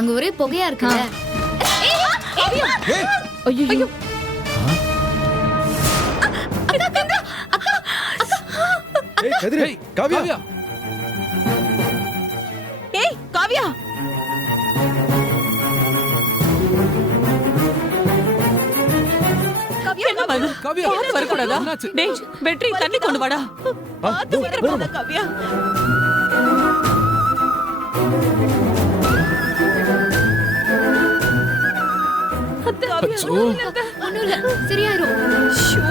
அங்க ஒரே புகையா இருக்குல்ல. ஐயோ காவியா ஏய் காவியா என்னம்மா இது? காவியா, பார்த்து வரக்கூடாதா? என்னாச்சு? டேய், வெற்றி தண்ணி கொண்டு வாடா. பார்த்து வரக்கூடாதா, காவியா? அத்தை, காவியா, அச்சோ. ஒண்ணும் இல்ல அத்தை. ஒண்ணும் இல்ல, சரியாயிரும். ஷோ.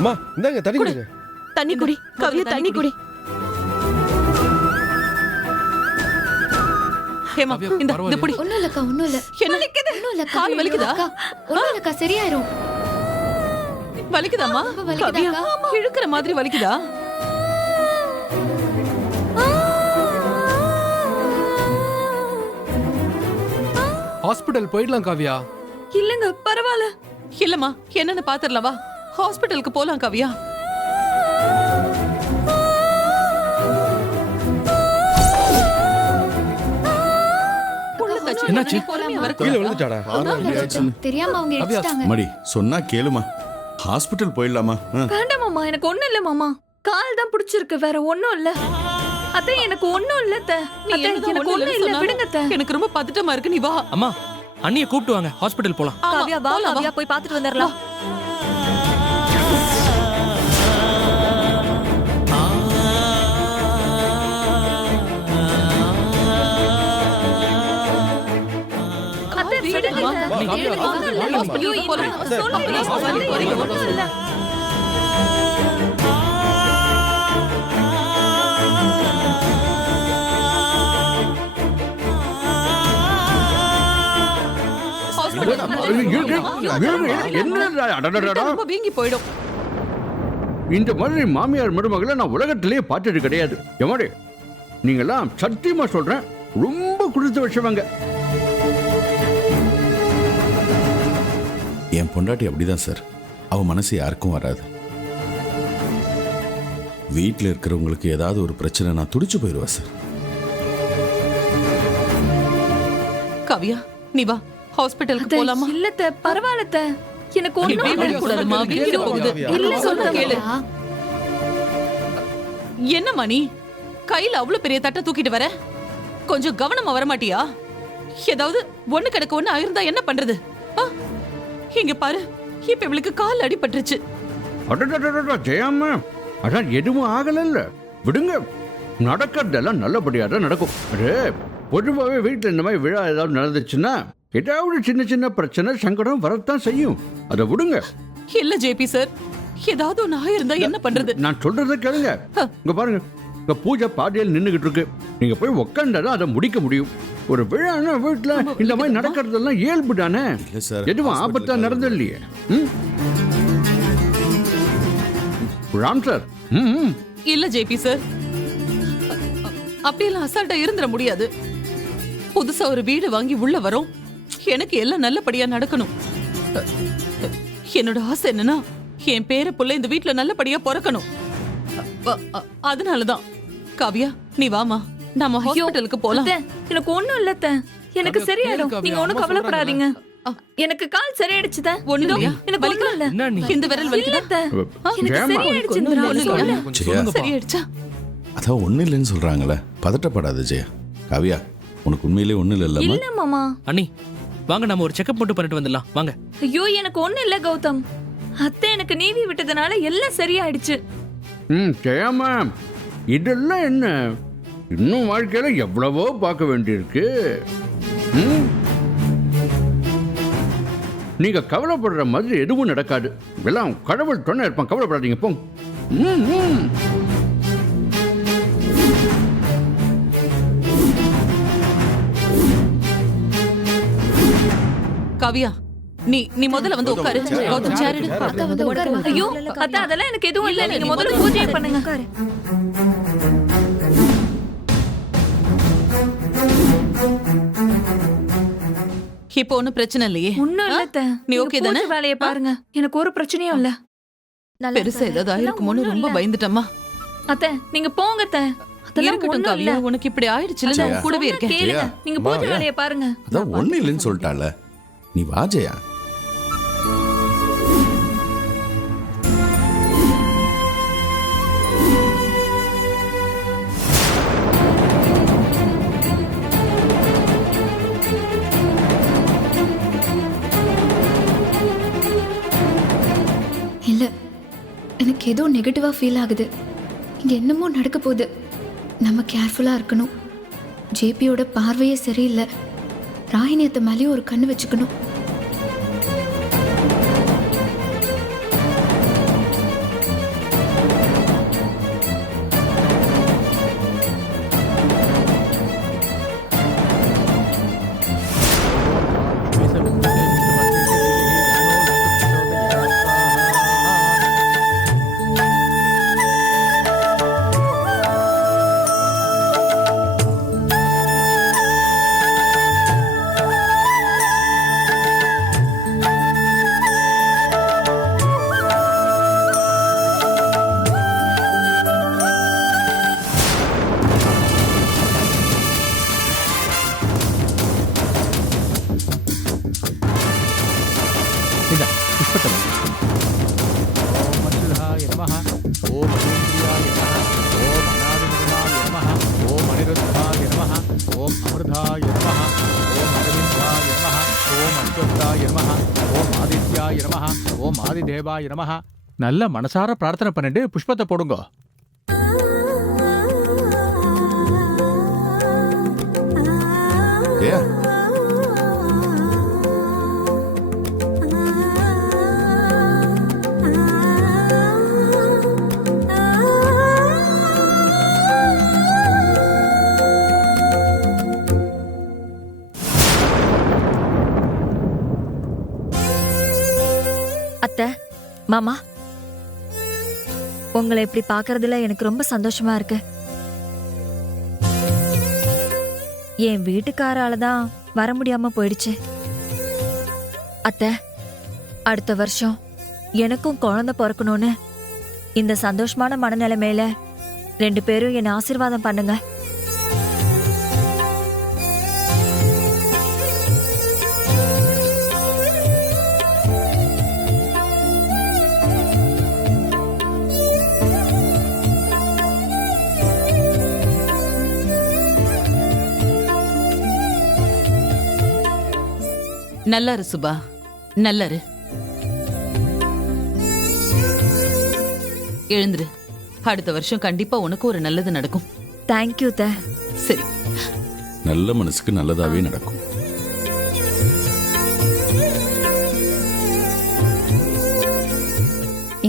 அம்மா இந்தாங்க தண்ணி குடிங்க. தண்ணி குடி காவியா, தண்ணி குடி. ஹேமா, காவியா, இந்த பரவாயில்லையா? புடி. ஒண்ணும் இல்லக்கா, ஒண்ணும் இல்ல. என்ன ஒண்ணும் இல்லக்கா. கால் வலிக்குதா? அக்கா, ஒண்ணும் இல்லக்கா, சரியாயிரும். வலிக்குதாம்மா? ரொம்ப வலிக்குதா, காவியா, அக்கா? இழுக்கிற மாதிரி வலிக்குதா? ஹாஸ்பிடல் போயிடலாம் காவியா. இல்லங்க, பரவாயில்ல. இல்லம்மா, என்னன்னு பாத்துறலாம் வா. ஹாஸ்பிடலுக்கு போலாம் காவியா. என்னாச்சு? பொறுமையா வர கீழே விழுந்துட்டாடா? ஒண்ணும் இல்ல, தெரியாம அவங்க இடிச்சிட்டாங்க. மடி சொன்னா கேளுமா, ஹாஸ்பிட்டல் போயிடலாமா? வேண்டாம் மாமா, எனக்கு ஒண்ணும் இல்ல மாமா. கால் தான் பிடிச்சிருக்கு, வேற ஒண்ணும் இல்ல. அத்தை, எனக்கு ஒண்ணும் இல்ல அத்தை. நீ அத்தை, என்னதான் எனக்கு ஒண்ணும் ஒண்ணும் இல்லைன்னு இல்ல, சொன்னாலும் விடுங்க அத்தை. எனக்கு ரொம்ப பதட்டமா இருக்கு, நீ வா. அம்மா அண்ணிய கூப்பிட்டு வாங்க, ஹாஸ்பிடல் போலாம். ஆமா, காவியா, வா போலாம், வா. காவியா, போய் பார்த்துட்டு வந்துடலாம். அத்தை, விடுங்க வா. அத்தை. வா, காவியா, ஒண்ணும் இல்ல. வாங்கம்மா. ஐயோ, போலாம். சொல்லுங்க, சொல்லுங்க, ஒண்ணும் இல்ல. ரொம்ப வீங்கி போயிடும். இந்த மாதிரி மாமியார் மருமகளை நான் உலகத்திலேயே பார்த்தது கிடையாது. எமாடி, நீங்கெல்லாம் சத்தியமா சொல்றேன், ரொம்ப கொடுத்து வச்சவங்க. என் பொண்டாட்டி அப்படிதான் சார். அவ மனசு யாருக்கும் வராது. வீட்டில் இருக்கிறவங்களுக்கு ஏதாவது ஒரு பிரச்சனை நான் துடிச்சு போயிடுவா சார். காவியா, நீ வா. ஹாஸ்பிடலுக்கு அத்தை, போலாமா? இல்ல அத்தை, பரவாயில்ல அத்தை. எனக்கு நீ ஒண்ணும் இப்படியே இல்ல. விடக்கூடாதும்மா, வீங்கிட போகுது. காவியா. இல்ல, சொல்றத கேளு. சொல்லுங்க. என்னம்மா நீ கையில அவ்வளவு பெரிய தட்டை தூக்கிட்டு வர? கொஞ்சம் கவனமா வர மாட்டியா? ஏதாவது ஒண்ணு கிடக்க ஒண்ணு ஆயிருந்தா என்ன பண்றது? ஆ? இங்க பாரு, இப்ப இவளுக்கு கால் அடிபட்டுருச்சு. அடடடடடா, ஜெயாம்மா, அதான் எதுவும் ஆகல. விடுங்க, நடக்கிறதெல்லாம் நல்லபடியா தான் நடக்கும். அது பொதுவாகவே வீட்டில் இந்த மாதிரி விழா ஏதாவது நடந்துச்சுன்னா ஏதாவது சின்ன சின்ன பிரச்சனை சங்கடம் வரத்தான் செய்யும். அதை விடுங்க. இல்ல ஜேபி சார், ஏதாவது ஒண்ணு ஆயிருந்தா என்ன பண்றது? நான் சொல்றதை கேளுங்க. இங்க பாருங்க, இங்க பூஜை பாதியில் நின்னுகிட்டு இருக்கு. நீங்க போய் உக்காண்டாதான் அதை முடிக்க முடியும். ஒரு விழானா வீட்டுல இந்த மாதிரி நடக்கிறதெல்லாம் இயல்பு தானே. இல்ல சார், எதுவும் ஆபத்தா ஹாஸ்பிட்டலுக்கு நடந்து இல்லையே. ராம் சார், இல்ல ஜேபி சார், அப்படியெல்லாம் அசால்ட்டா இருந்துட முடியாது. புதுசா ஒரு வீடு வாங்கி உள்ள வரோம். எனக்கு எல்லாம் நல்லபடியா நடக்கணும். என்னோட ஆசை என்னன்னா, என் பேர புள்ள இந்த வீட்டுல நல்லபடியா பிறக்கணும். அதனாலதான். காவியா, நீ வாமா, நாம ஐயோ, ஹாஸ்பிடலுக்கு போலாம். அத்தை, எனக்கு ஒண்ணும் இல்ல அத்தை. எனக்கு காவியா, சரியாயிடும். கேளு நீங்க காவியா, ஒண்ணும் அம்மா கவலைப்படாதீங்க. எனக்கு கால் சரியாயிடுச்சுதா. ஒண்ணும் இதோ, இல்லையா? எனக்கு ஒண்ணும் இல்ல. என்ன நீ இந்த விரல் இல்ல வலிக்குதா? அத்தை, எனக்கு ஜெயம்மா. சரியாயிடுச்சு. ஒண்ணும் இல்ல. சொல்ல. கொஞ்சம் ஜெயா. சொல்லுங்கப்பா. சரியாயிடுச்சா? அதான் ஒண்ணு இல்லைன்னு சொல்றாங்களே, பதட்டப்படாத ஜெயா. காவியா, உனக்கு உண்மையிலேயே ஒண்ணு இல்லைல்லம்மா? இல்ல மாமா. அண்ணி வாங்க, நம்ம ஒரு செக்அப் மட்டும் பண்ணிட்டு வந்துடலாம் வாங்க. ஐயோ, எனக்கு ஒண்ணும் இல்ல கௌதம். அத்தை எனக்கு நீவி விட்டதுனால எல்லாம் சரியாயிடுச்சு. ஜெயாமா, இதெல்லாம் என்ன? இன்னும் வாழ்க்கையில எவ்வளவோ பார்க்க வேண்டியிருக்கு. நீங்க கவலைப்படுற மாதிரி எதுவும் நடக்காது. எல்லாம் கடவுள் துணை இருப்பான், கவலைப்படாதீங்க போங்க. காவியா, நீ முதல்ல வந்து உட்காரு. கௌதம், சேர் எடு. அக்கா வந்து உட்காருங்க. ஐயோ, அத்தை, அதெல்லாம் எனக்கு எதுவும் இல்ல. நீங்க முதல்ல பூஜையை பண்ணுங்க. இப்போ ஒண்ணும் பிரச்சனை இல்லையே? ஒண்ணும் இல்ல அத்தை. நீ நீங்க okay தானே? பூஜை வேலையை பாருங்க. எனக்கு ஒரு பிரச்சனையும் இல்ல. பெருசா ஏதாவது ஆயிருக்குமோன்னு ரொம்ப பயந்துட்டம்மா. அத்தை நீங்க போங்க அத்தை. அதெல்லாம் இருக்கட்டும் ஒண்ணும் இல்ல. காவியா, உனக்கு இப்படி ஆயிடுச்சுல, அச்சா. நான் கூடவே இருக்கேன். கேளுங்க. ஜெயா. நீங்க பூஜை வேலையை பாருங்க. அதான் ஒன்றும் இல்லைன்னு சொல்லிட்டால, நீ வா ஜெயா. இல்ல எனக்கு ஏதோ நெகட்டிவா ஃபீல் ஆகுது. இங்க என்னமோ நடக்க போகுது. நம்ம கேர்ஃபுல்லா இருக்கணும். ஜேபியோட பார்வையே சரியில்லை. ராகினியத்தை மேலேயும் ஒரு கண்ணு வச்சுக்கணும். இந்த புஷ்பத்தை வாங்க. ஓம் அச்சுதாய நமஹ, ஓம் அஜேந்திரியாய நமஹ, ஓம் அநாதிமுகாய நமஹ, ஓம் அனிருத்தாய நமஹ, ஓம் அமிர்தாய நமஹ, ஓம் அரவிந்தாய நமஹ, ஓம் அஸ்வத்தாய நமஹ, ஓம் ஆதித்யாய நமஹ, ஓம் ஆதிதேவாய நமஹ. நல்ல மனசார பிரார்த்தனை பண்ணிட்டு புஷ்பத்தை போடுங்க. ஜெயா, அத்தை, மாமா, உங்களை இப்படி பார்க்கறதுல எனக்கு ரொம்ப சந்தோஷமா இருக்கு. என் வீட்டுக்காரால தான் வர முடியாம போயிடுச்சு. அத்தை, அடுத்த வருஷம் எனக்கும் குழந்தை பிறக்கணும்னு இந்த சந்தோஷமான மனநிலைமையில 2 பேரும் என்னை ஆசீர்வாதம் பண்ணுங்க. நல்லா இரு சுபா, நல்லா இரு. எழுந்துரு. அடுத்த வருஷம் கண்டிப்பா உனக்கு ஒரு நல்லது நடக்கும். Thank you the. சரி, நல்ல மனசுக்கு நல்லதாவே நடக்கும்.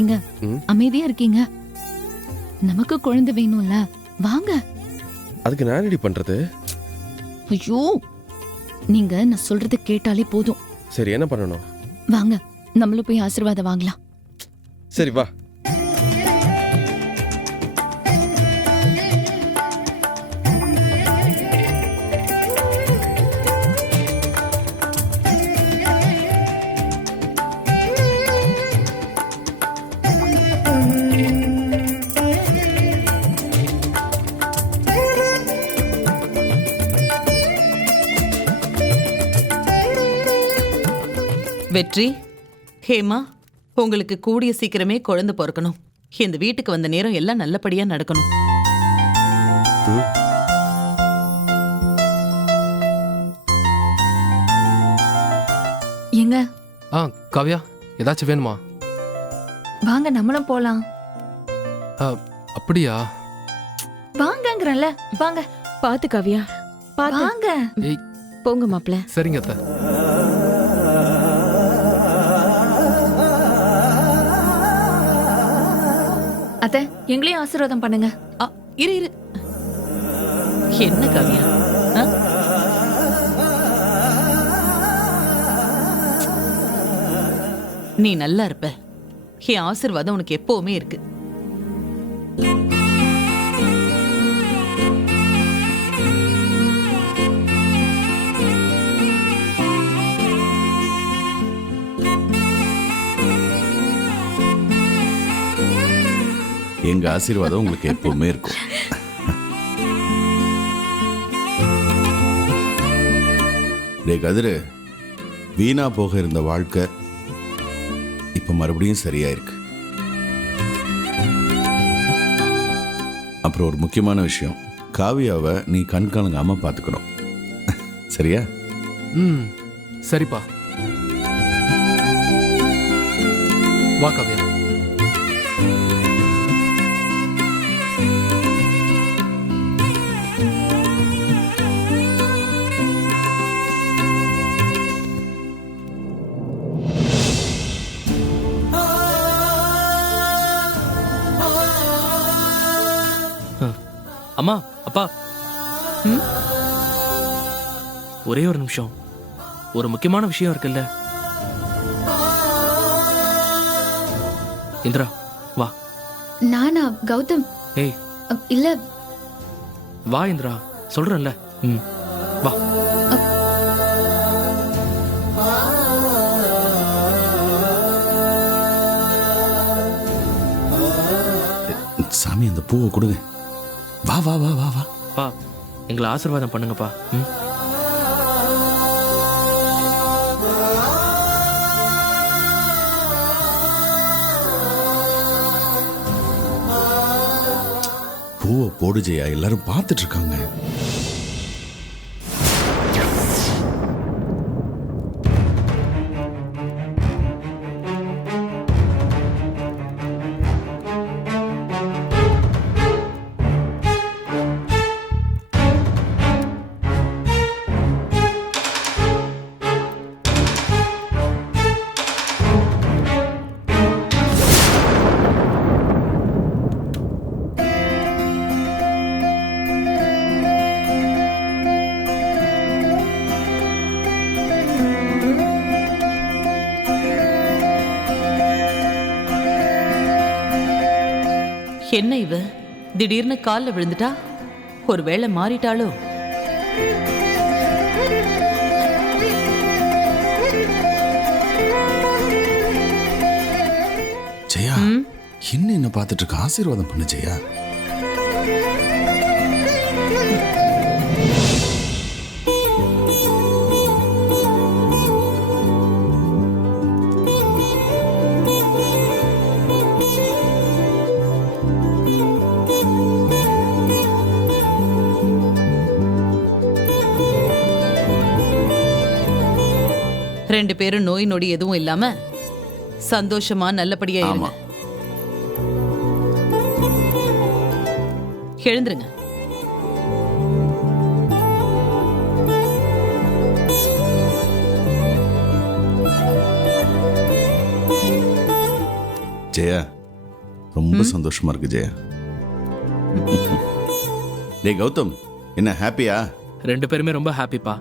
எங்க அமைதியா இருக்கீங்க? நமக்கு குழந்தை வேணும்ல, வாங்க. அதுக்கு நான் ரெடி பண்றது. ஐயோ, நீங்க நான் சொல்றது கேட்டாலே போதும். சரி, என்ன பண்ணணும்? வாங்க, நம்மளும் போய் ஆசீர்வாதம் வாங்கலாம். சரி வா. வெற்றி, ஹேமா, உங்களுக்கு கூடிய சீக்கிரமே குழந்தை பிறக்கணும். இந்த வீட்டுக்கு வந்த நேரம் எல்லாம் நல்லபடியா நடக்கணும். எங்க காவ்யா, ஏதாச்சும் வேணுமா? வாங்க நம்மளும் போலாம். அப்படியா? வாங்கங்கறல, வாங்க. பாத்து காவியா, பாத்து. வாங்க. ஏய், போங்க மாப்ள. சரிங்க அத்தை. அத்தை, எங்களையும் ஆசீர்வாதம் பண்ணுங்க. இரு இரு. என்ன காவியா? ஆ? நீ நல்லா இருப்ப. என் ஆசீர்வாதம் உனக்கு எப்பவுமே இருக்கு. எங்க ஆசீர்வாதம் உங்களுக்கு எப்பவுமே இருக்கும். டே கதிரு, வீணா போக இருந்த வாழ்க்கை இப்ப மறுபடியும் சரியா இருக்கு. அப்புறம் ஒரு முக்கியமான விஷயம், காவியாவை நீ கண்காணுங்காம பார்த்துக்கணும். சரியா? ம் சரிப்பா. வா காவியா. அம்மா அப்பா ஒரே ஒரு நிமிஷம், ஒரு முக்கியமான விஷயம் இருக்குல்ல. இந்திரா வா. நானா கௌதம்? ஏய் இல்ல, வா இந்திரா, சொல்றேன்ல. ம் வா. சாமி அந்த பூவை கொடுங்க. வா வா வா வா வா. பா எங்களை ஆசீர்வாதம் பண்ணுங்கப்பா. ம் பூவை போடு ஜெயா, எல்லாரும் பார்த்துட்டு இருக்காங்க. என்ன இவ திடீர்னு கால்ல விழுந்துட்டா? ஒருவேளை மாறிட்டாளோ? ஜெயா, என்ன பார்த்துட்டு இருக்க? ஆசீர்வாதம் பண்ணு ஜெயா. ரெண்டு பேரும் நோய் நொடி எதுவும் இல்லாம சந்தோஷமா நல்லபடியா இருங்க. எழுந்துருங்க. ஜெயா, ரொம்ப சந்தோஷமா இருக்கு ஜெயா. டேய் கௌதம், என்ன ஹாப்பியா? ரெண்டு பேருமே ரொம்ப ஹாப்பிப்பா.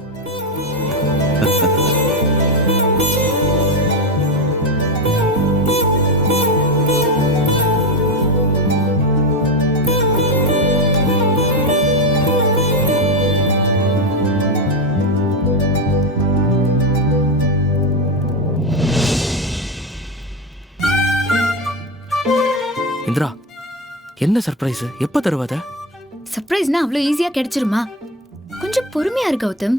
இந்திரா, என்ன சர்ப்ரைஸ்? எப்ப தருவாத? சர்ப்ரைஸ்னா அவ்வளோ ஈஸியா கிடைச்சிருமா? கொஞ்சம் பொறுமையா இரு கௌதம்.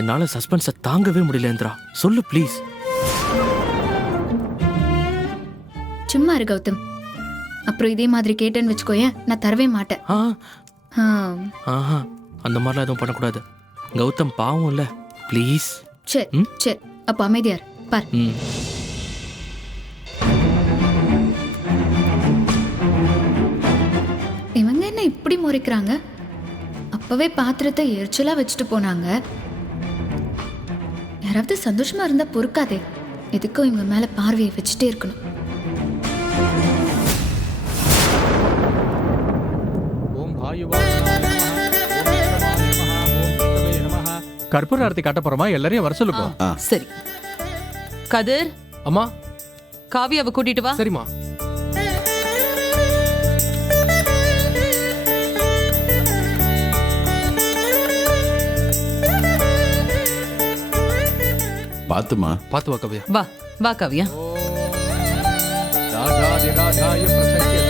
என்னால சஸ்பென்ஸை தாங்கவே முடியல இந்திரா, சொல்லு ப்ளீஸ். சும்மா இரு கௌதம். அப்புறம் இதே மாதிரி கேட்டேன்னு வச்சுக்கோயேன், நான் தரவே மாட்டேன். ஆஹா, அந்த மாதிரிலாம் எதுவும் பண்ணக்கூடாது. கௌதம் பாவம் இல்ல, ப்ளீஸ். சரி சரி, அப்ப அமைதியார் பார். இவங்க என்ன இப்படி முறைக்கிறாங்க? அப்பவே பாத்திரத்தை எரிச்சலா வச்சுட்டு போனாங்க. யாராவது சந்தோஷமா இருந்தா பொறுக்காதே. எதுக்கும் இவங்க மேல பார்வையை வச்சுட்டே இருக்கணும். கற்பூர ஆரத்தி காட்ட போறோமா? எல்லாரையும் வர சொல்லுப்பா. சரி கதிர், அம்மா காவியாவை கூட்டிட்டு வா. சரிம்மா. பாத்துமா, பாத்து வா காவியா. வா வா காவியா. ராஜாதிராஜாய பிரசன்ன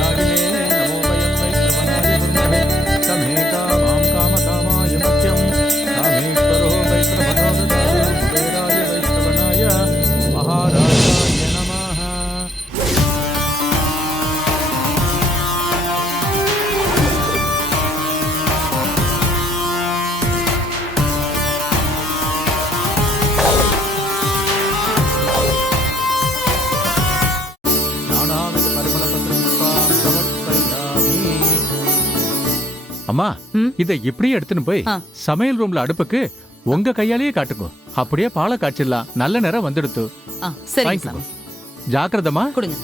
அம்மா ம்? இதை இப்படியே எடுத்துன்னு போய் ஆ. சமையல் ரூம்ல அடுப்புக்கு உங்க கையாலேயே காட்டுங்க. அப்படியே பாலை காய்ச்சிடலாம். நல்ல நேரம் வந்துடுத்து. சரி வாங்கிக்கோ. ஜாக்கிரதமா. கொடுங்க.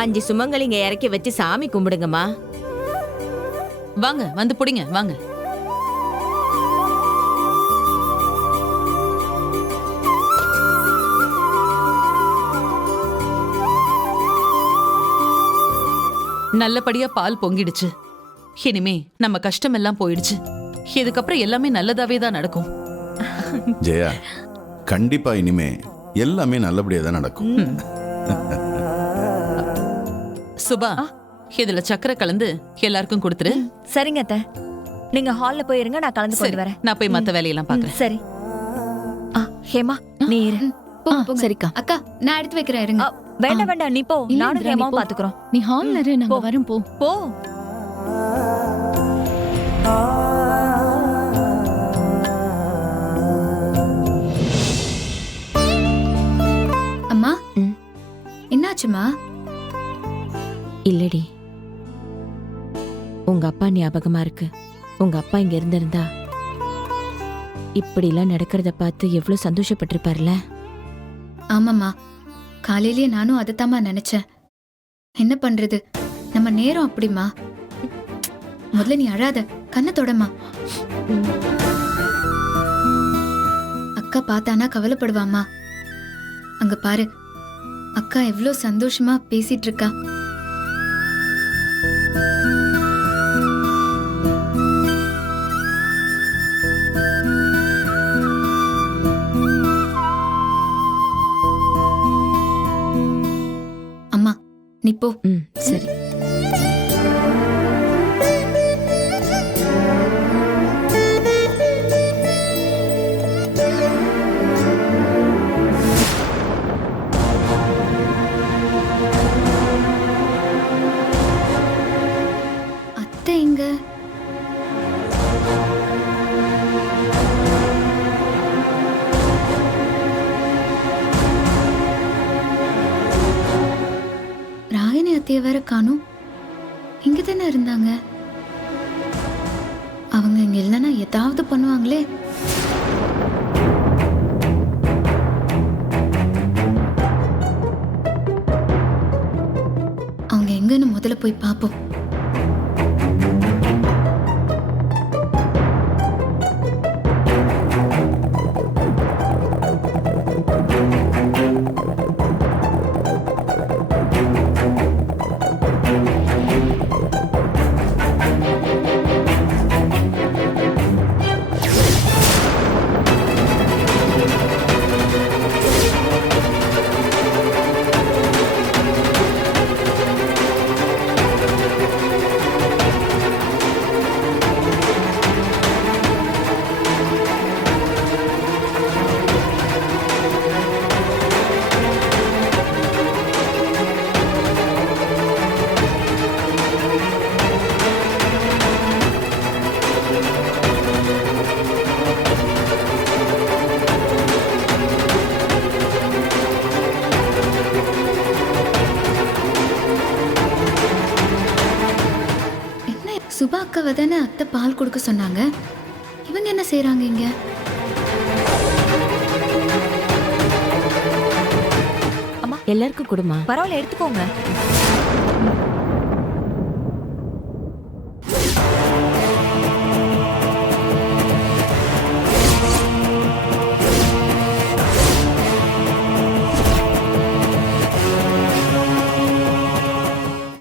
அஞ்சு சுமங்கலி இங்க இறக்கி வச்சு சாமி கும்பிடுங்கம்மா. வாங்க வந்து புடிங்க வாங்க. நல்லபடியா பால் பொங்கிடுச்சு. இனிமே நம்ம கஷ்டம் எல்லாம் போயிடுச்சு. இதுக்கப்புறம் எல்லாமே நல்லதாவே தான் நடக்கும். ஜெயா, கண்டிப்பா இனிமே எல்லாமே நல்லபடியா தான் நடக்கும். சுபா, இதுல சக்கரை கலந்து எல்லாருக்கும் கொடுத்துரு. சரிங்க அத்தை, நீங்க ஹால்ல போயிருங்க, நான் கலந்து சரி, கொண்டு வரேன். நான் போய் மத்த வேலையெல்லாம் பாக்குறேன். சரி. ஹேமா நீ இரு. போங்க போங்க. சரிக்கா. அக்கா நான் எடுத்து வைக்கிறேன் இருங்க. வேண்டாம் வேண்டாம், நீ போ. இல்ல, நானும் இந்திரா, நீ ஹேமாவும் போ. பாத்துக்கிறோம். நீ ஹால்ல இரு, நாங்க வரோம். போ. போ. அம்மா ம். என்னாச்சுமா? இல்லடி, உங்க அப்பா ஞாபகமா இருக்கு. உங்க அப்பா இங்க இருந்திருந்தா இப்படி எல்லாம் நடக்கிறத பார்த்து எவ்வளவு சந்தோஷப்பட்டிருப்பார்ல. ஆமாம்மா, காலையிலேயே நானும் அதைத்தாம்மா நினைச்சேன். என்ன பண்றது, நம்ம நேரம் அப்படிமா. முதல்ல நீ அழாத, கண்ணை தொடமா. அக்கா பார்த்தானா கவலைப்படுவாமா. அங்க பாரு, அக்கா எவ்வளோ சந்தோஷமா பேசிட்டு இருக்கா. அம்மா நீ போ. சரி. அத்தை எங்க? ராகினி அத்தைய வேற காணும். இங்க தானே இருந்தாங்க. அவங்க இங்க இல்லைன்னா ஏதாவது பண்ணுவாங்களே. அவங்க எங்கன்னு முதல்ல போய் பாப்போம். சுபா அக்காவை தானே அத்தை பால் கொடுக்க சொன்னாங்க. இவங்க என்ன செய்றாங்க இங்க? எல்லாருக்கும் கொடுமா. பரவாயில்ல, எடுத்துக்கோங்க.